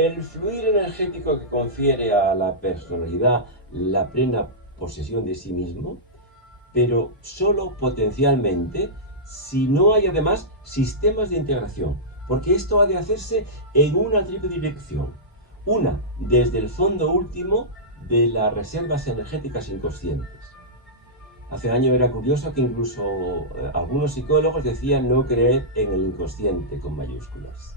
El fluir energético que confiere a la personalidad la plena posesión de sí mismo, pero solo potencialmente si no hay además sistemas de integración, porque esto ha de hacerse en una triple dirección. Una, desde el fondo último de las reservas energéticas inconscientes. Hace años era curioso que incluso algunos psicólogos decían no creer en el inconsciente con mayúsculas.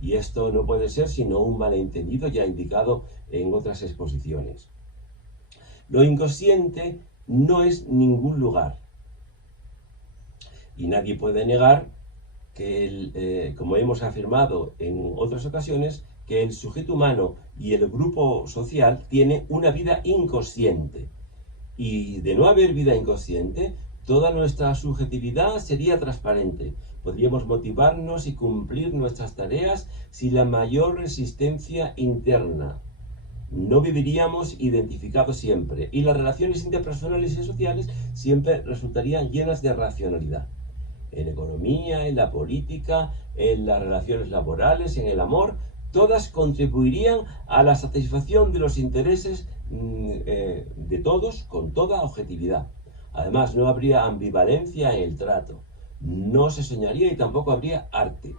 Y esto no puede ser sino un malentendido ya indicado en otras exposiciones. Lo inconsciente no es ningún lugar. Y nadie puede negar que, como hemos afirmado en otras ocasiones, que el sujeto humano y el grupo social tiene una vida inconsciente. Y de no haber vida inconsciente, toda nuestra subjetividad sería transparente. Podríamos motivarnos y cumplir nuestras tareas sin la mayor resistencia interna. No viviríamos identificados siempre y las relaciones interpersonales y sociales siempre resultarían llenas de racionalidad. En economía, en la política, en las relaciones laborales, en el amor, todas contribuirían a la satisfacción de los intereses de todos con toda objetividad. Además, no habría ambivalencia en el trato, no se soñaría y tampoco habría arte.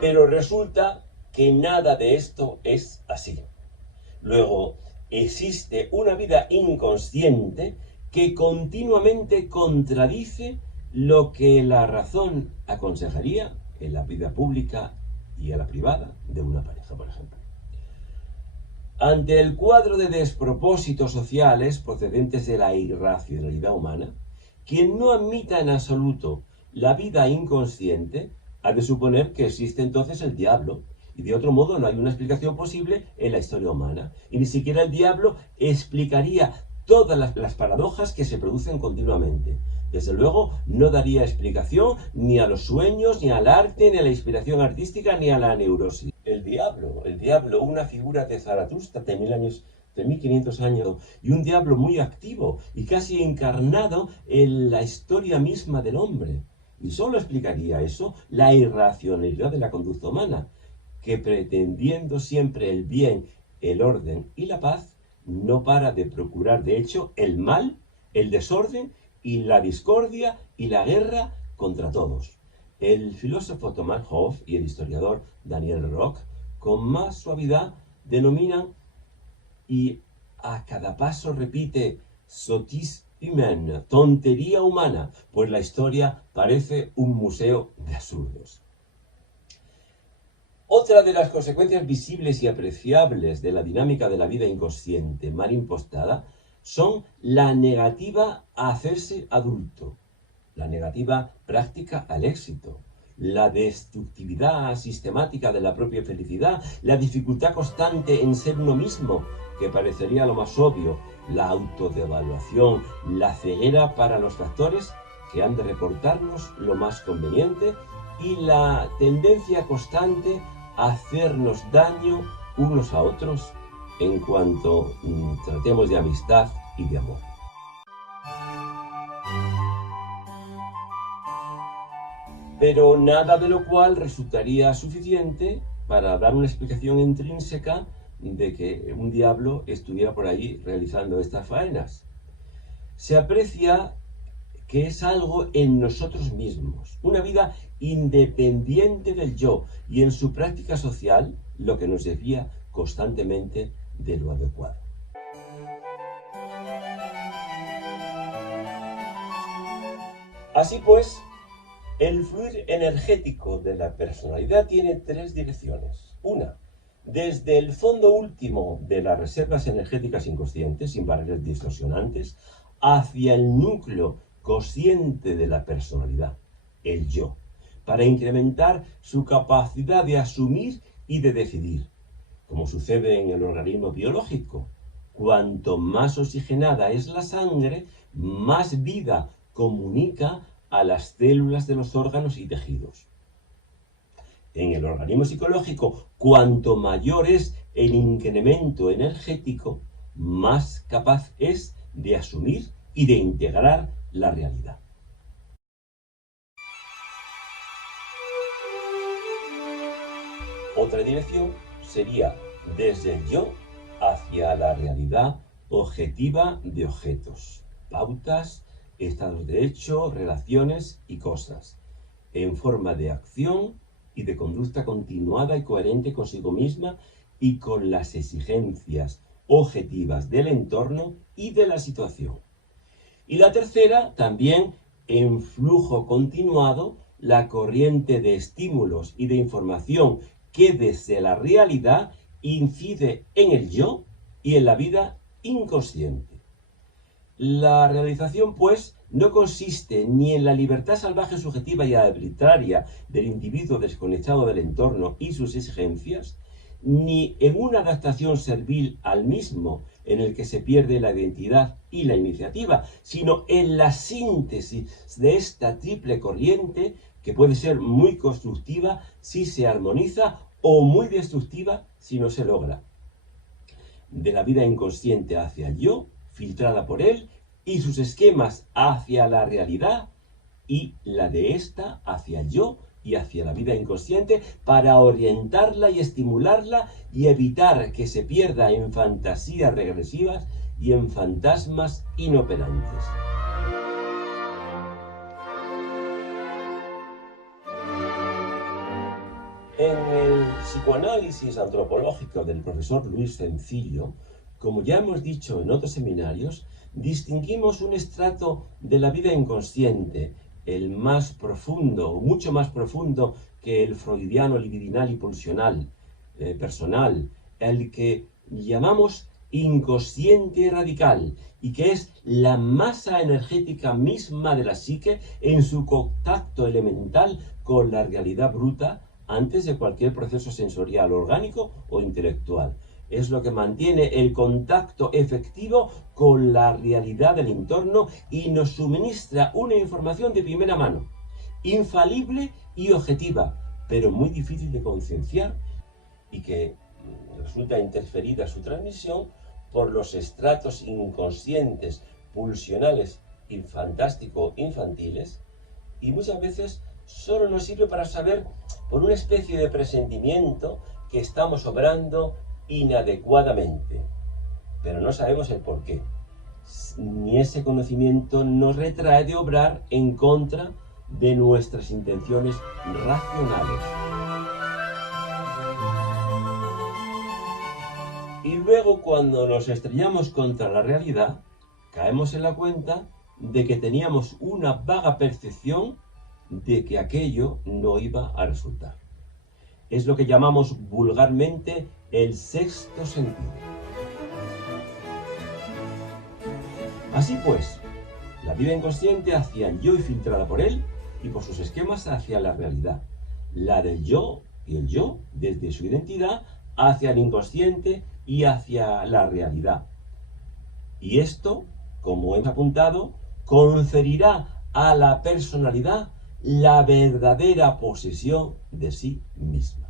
Pero resulta que nada de esto es así. Luego, existe una vida inconsciente que continuamente contradice lo que la razón aconsejaría en la vida pública y en la privada de una pareja, por ejemplo. Ante el cuadro de despropósitos sociales procedentes de la irracionalidad humana, quien no admita en absoluto la vida inconsciente ha de suponer que existe entonces el diablo, y de otro modo no hay una explicación posible en la historia humana. Y ni siquiera el diablo explicaría todas las paradojas que se producen continuamente. Desde luego no daría explicación ni a los sueños, ni al arte, ni a la inspiración artística, ni a la neurosis. El diablo, una figura de Zaratustra de 1500 años, y un diablo muy activo y casi encarnado en la historia misma del hombre. Y solo explicaría eso la irracionalidad de la conducta humana, que pretendiendo siempre el bien, el orden y la paz, no para de procurar de hecho el mal, el desorden y la discordia y la guerra contra todos. El filósofo Thomas Hobbes y el historiador Daniel Rock, con más suavidad, denominan y a cada paso repite sotis humaine, tontería humana, pues la historia parece un museo de absurdos. Otra de las consecuencias visibles y apreciables de la dinámica de la vida inconsciente mal impostada son la negativa a hacerse adulto, la negativa práctica al éxito, la destructividad sistemática de la propia felicidad, la dificultad constante en ser uno mismo, que parecería lo más obvio, la autodevaluación, la ceguera para los factores que han de reportarnos lo más conveniente y la tendencia constante a hacernos daño unos a otros en cuanto tratemos de amistad y de amor. Pero nada de lo cual resultaría suficiente para dar una explicación intrínseca de que un diablo estuviera por ahí realizando estas faenas. Se aprecia que es algo en nosotros mismos, una vida independiente del yo y en su práctica social lo que nos desvía constantemente de lo adecuado. Así pues, el fluir energético de la personalidad tiene tres direcciones. Una, desde el fondo último de las reservas energéticas inconscientes, sin barreras distorsionantes, hacia el núcleo consciente de la personalidad, el yo, para incrementar su capacidad de asumir y de decidir, como sucede en el organismo biológico. Cuanto más oxigenada es la sangre, más vida comunica a las células de los órganos y tejidos. En el organismo psicológico, cuanto mayor es el incremento energético, más capaz es de asumir y de integrar la realidad. Otra dirección sería desde el yo hacia la realidad objetiva de objetos, pautas, estados de hecho, relaciones y cosas, en forma de acción y de conducta continuada y coherente consigo misma y con las exigencias objetivas del entorno y de la situación. Y la tercera, también en flujo continuado, la corriente de estímulos y de información que desde la realidad incide en el yo y en la vida inconsciente. La realización, pues, no consiste ni en la libertad salvaje subjetiva y arbitraria del individuo desconectado del entorno y sus exigencias, ni en una adaptación servil al mismo en el que se pierde la identidad y la iniciativa, sino en la síntesis de esta triple corriente que puede ser muy constructiva si se armoniza o muy destructiva si no se logra. De la vida inconsciente hacia el yo, filtrada por él, y sus esquemas hacia la realidad, y la de ésta hacia el yo y hacia la vida inconsciente, para orientarla y estimularla y evitar que se pierda en fantasías regresivas y en fantasmas inoperantes. En el psicoanálisis antropológico del profesor Luis Sencillo, como ya hemos dicho en otros seminarios, distinguimos un estrato de la vida inconsciente, el más profundo, mucho más profundo que el freudiano libidinal y pulsional, personal, el que llamamos inconsciente radical, y que es la masa energética misma de la psique en su contacto elemental con la realidad bruta antes de cualquier proceso sensorial orgánico o intelectual. Es lo que mantiene el contacto efectivo con la realidad del entorno y nos suministra una información de primera mano, infalible y objetiva, pero muy difícil de concienciar y que resulta interferida su transmisión por los estratos inconscientes, pulsionales y fantástico-infantiles, y muchas veces solo nos sirve para saber, por una especie de presentimiento, que estamos obrando inadecuadamente, pero no sabemos el por qué, ni ese conocimiento nos retrae de obrar en contra de nuestras intenciones racionales. Y luego, cuando nos estrellamos contra la realidad, caemos en la cuenta de que teníamos una vaga percepción de que aquello no iba a resultar. Es lo que llamamos vulgarmente el sexto sentido. Así pues, la vida inconsciente hacia el yo y filtrada por él y por sus esquemas hacia la realidad. La del yo y el yo desde su identidad hacia el inconsciente y hacia la realidad. Y esto, como hemos apuntado, conferirá a la personalidad la verdadera posesión de sí misma.